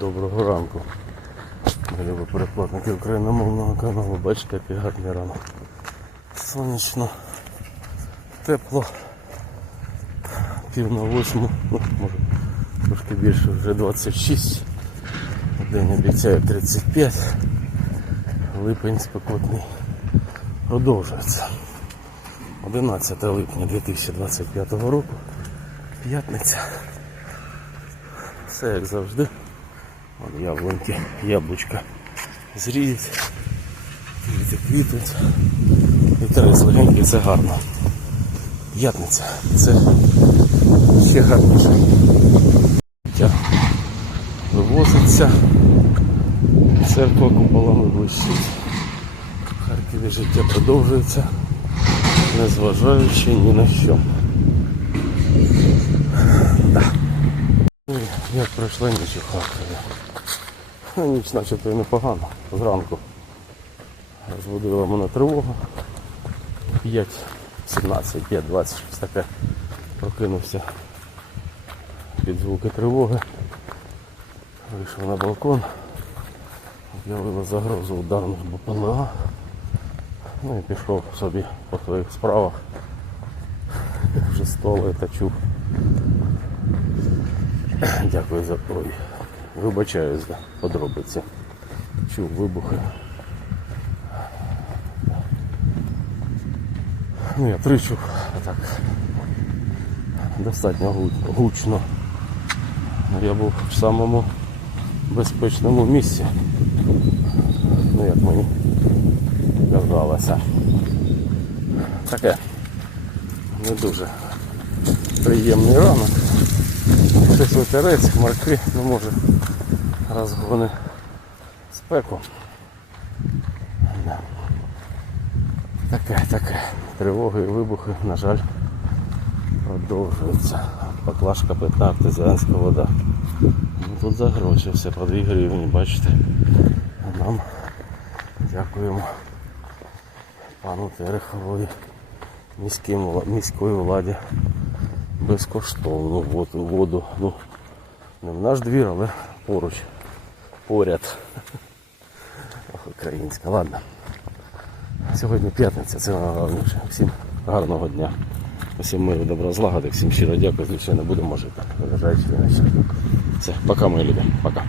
Доброго ранку. Любі переплатники україномовного каналу. Бачите, який гарний ранок. Сонячно, тепло. Пів на восьму, ну, може трошки більше, вже 26. День обіцяє 35. Липень спекотний продовжується. 11 липня 2025 року. П'ятниця. Все як завжди. Вон яблуньки, яблучка зріють, квіти квітуть. Вітерець легенький, це гарно. П'ятниця. Це ще гарніше. Вивозиться. Церква куполами блищить. В Харкові життя продовжується, незважаючи ні на що. Да. Як пройшла ніч у Харкові. Ну, Ніч начебто і непогано. Зранку розбудила мене тривога. 5.17, 5.20, щось таке. Прокинувся під звуки тривоги. Вийшов на балкон. Об'явила загрозу ударних БПЛА. Ну і пішов собі по своїх справах. Вже столи та чув. Дякую за ой. Вибачаю за подробиці. Чув вибухи. Ну я три чув, а так достатньо гучно. Я був в самому безпечному місці. Ну як мені казалося. Таке не дуже приємний ранок. Щось вітерець, хмарки, ну може розгони спеку. Таке, таке. Тривоги і вибухи, на жаль, продовжуються. Поклажка питна артезіанська вода. Ну, тут за гроші все по 2 гривні, бачите. А нам дякуємо пану Терехової міської владі безкоштовну воду. Ну, не в наш двір, але поруч, поряд. Ох, Українська, ладно. Сьогодні п'ятниця, це найголовніше. Всім гарного дня. Усім миру, добра злагоди, всім щиро дякую, звичайно, будемо жити. Все, пока, мої люди. Пока.